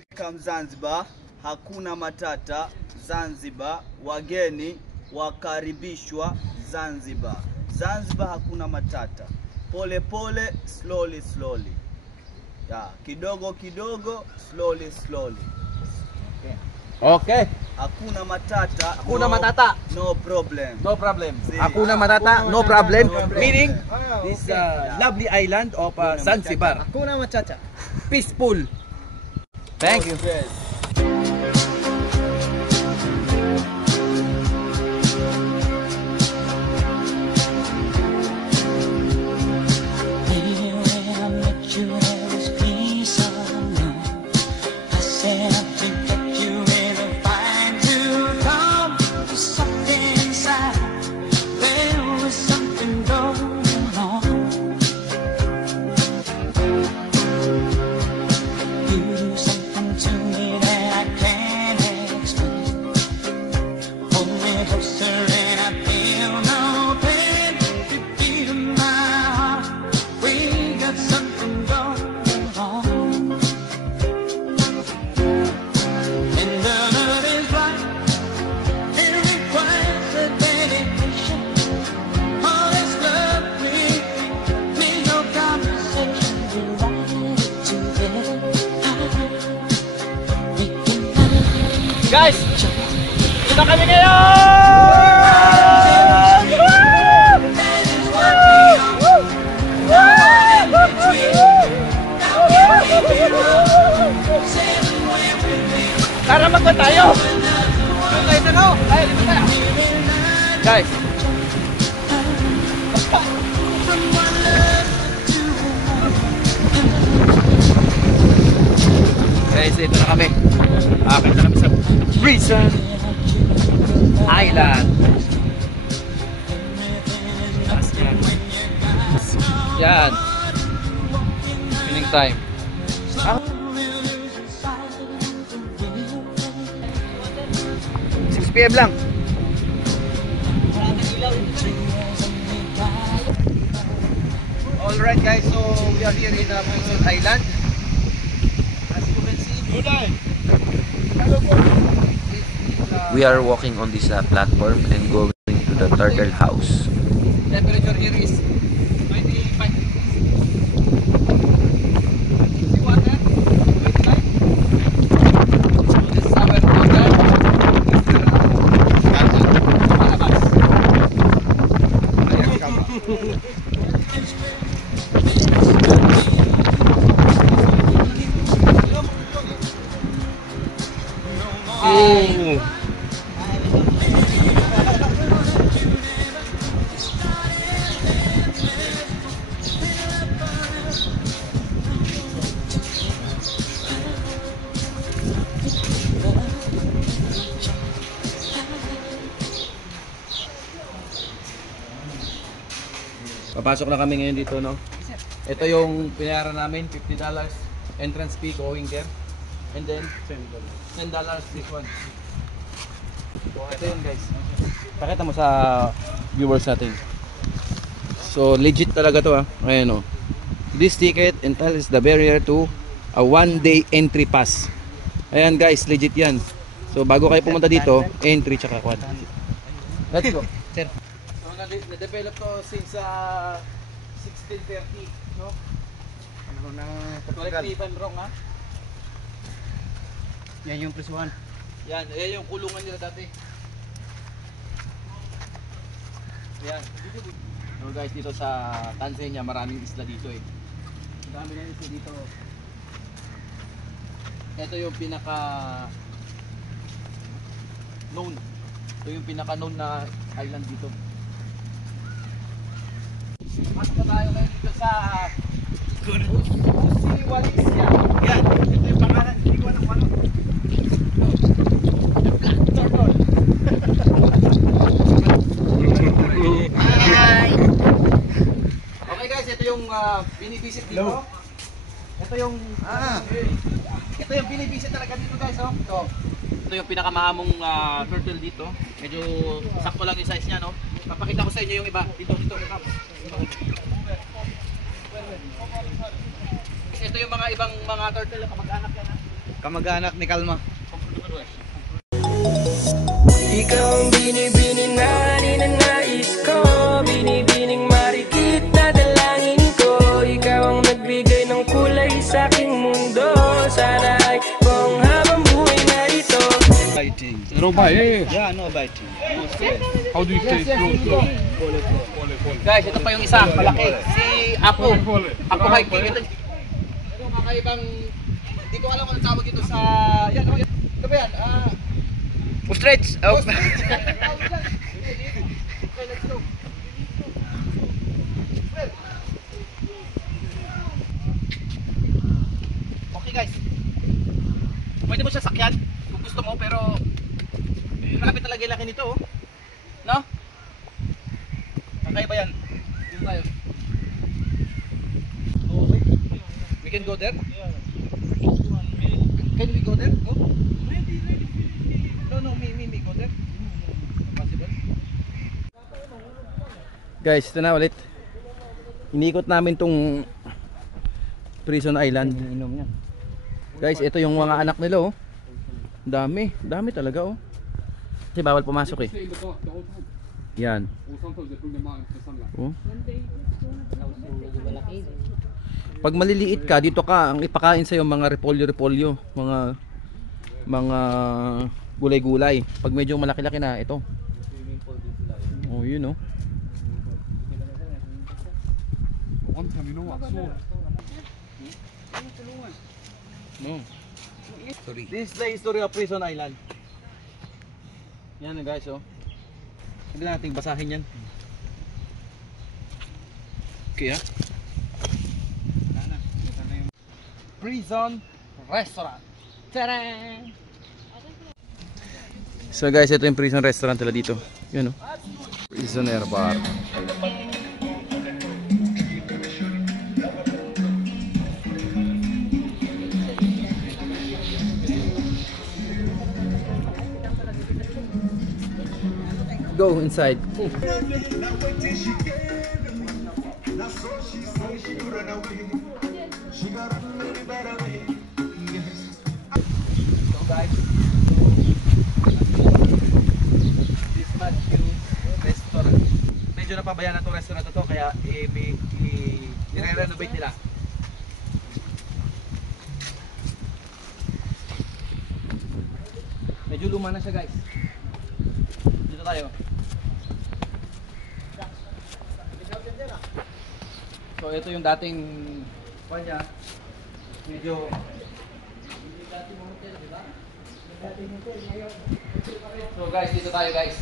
welcome Zanzibar, hakuna matata Zanzibar, wageni wakaribishwa Zanzibar. Zanzibar hakuna matata, pole pole, slowly slowly. Kidogo kidogo, slowly slowly. Okay. Hakuna matata. Hakuna matata. No problem. No problem. See. Hakuna matata, no problem. No problem. Meaning, this lovely island of Zanzibar. Hakuna matata. Peaceful. Thank you. Guys, kita kami ngayon! Tara magpa tayo! Guys, ano? Ay, dito tayo! Guys! Guys, ito na kami. Akit na kami sa Prison Island. Yan. Evening time. 6 PM lang. Alright guys, so we are here in Prison Island. As you can see, we are walking on this platform and going to the turtle house. Temperature here is 25 degrees. Water 29. This is our water. Papasok na kami ngayon dito, no? Ito yung pinayaran namin, $50 entrance fee going there. And then $10 this one. Ito yun guys. Pakita mo sa viewers natin. So legit talaga to, ayan, oh. This ticket entitles the barrier to a 1-day entry pass. Ayan guys, legit yan. So bago kayo pumunta dito, entry tsaka quad. Let's go. Sir. Na-develop to since 1630, no? Ano na Correct me if I'm wrong, ha? Yan yung prisuhan. Yan yung kulungan nila dati. Yan. So guys, dito sa Tanzania, maraming isla dito eh. Marami na isla dito. Ito yung pinaka known. Ito yung pinaka known na island dito. Pasok na tayo ngayon dito sa Usi Walisya. Yan, ito yung pangalan. Hindi ko alam ano. The Black Turtle. Hi! Okay guys, ito yung binibisit dito. Ito yung binibisit talaga dito guys, oh. Ito yung pinakamahamong turtle dito. Medyo sakto lang yung size niya, no? Papakita ko sa inyo yung iba. Dito. Ito yung mga ibang mga turtle, kamag-anak yan, ha? Kamag-anak ni Kalma. Ikaw ang binibining na ninanais ko, binibining marikit na dalangin ko. Ikaw ang nagbigay ng kulay sa aking mundo. Sana ay buong habang buhay na ito. Biting. No bite, yeah. Yeah, no biting. How do you say slow? Guys, ito pa yung isa, malaki. Si Apo. Pole. Apo hiking. Ito yung kakaibang, hindi ko alam kung ano tawag ito sa, yan, ito ba yan? Stretch! Oh. Okay, let's go. Okay guys, pwede mo siya sakyan kung gusto mo, pero grabe talaga yung laki nito, oh. No? Kakaiba yan. Dito tayo. We can go there? Can we go there? Go? No, me, go there. Possible. Guys, ito na ulit. Inikot namin tong Prison Island. Inom niya. Guys, ito yung mga anak nila, oh. Dami talaga, oh. Kasi bawal pumasok eh. Stay in the dark the whole time. Yan. Or sometimes they bring them out into the sunlight. Oh. Pag maliliit ka, dito ka, ang ipakain sa'yo mga repolyo, mga gulay-gulay. Pag medyo malaki-laki na, ito. Oh, yun, oh. One time, you know what? I saw No. Sorry. This is the history of Prison Island. Yan, guys, oh. Hindi natin basahin yan. Okay, ah. Prison Restaurant. Tadaan! So guys, ito yung prison restaurant nila dito. Yun, oh. Prisoner Bar. Go inside. So guys, this Matthew Restaurant. Medyo napabayaan na itong restaurant na to, kaya i-renovate nila. Medyo luma na siya, guys. Dito tayo. So ito yung dating kanya. Medyo so guys, dito tayo, guys.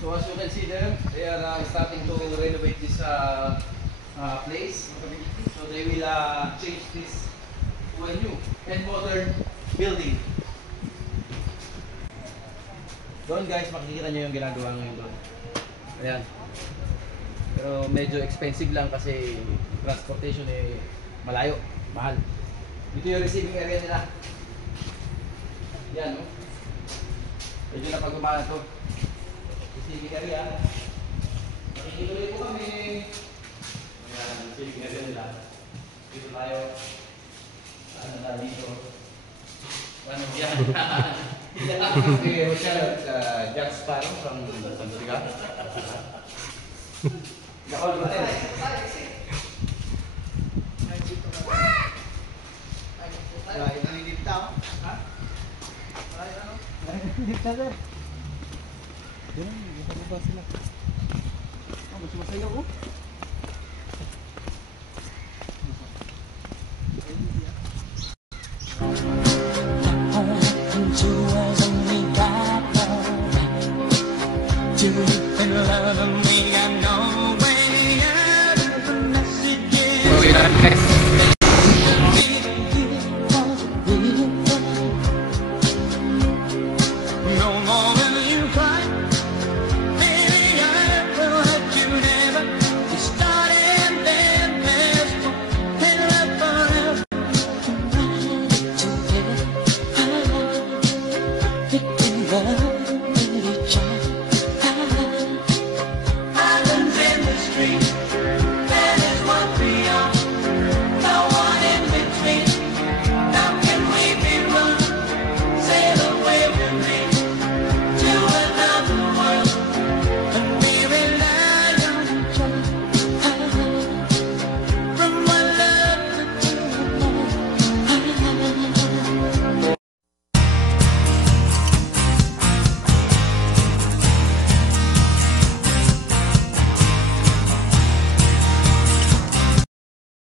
So as you can see there, they are starting to renovate this place. So they will change this to a new and modern building. Doon guys, makikita nyo yung ginagawa ngayon doon. Ayan. Pero medyo expensive lang kasi transportation eh malayo, mahal. Dito yung receiving area nila. Yan, no? Medyo napag-umahan to. Receiving area. Makikituloy po kami. Ayan, receiving area nila. Dito tayo. Ano na dito? Ano yan? Okay, hotel at Jack Sparrow from Sansiga. The old hotel. Lain na ni Dipta. Ha? Ay, ano? Dito sir. Diyan, nakababa sila. Mas masayaw, oh. Guys.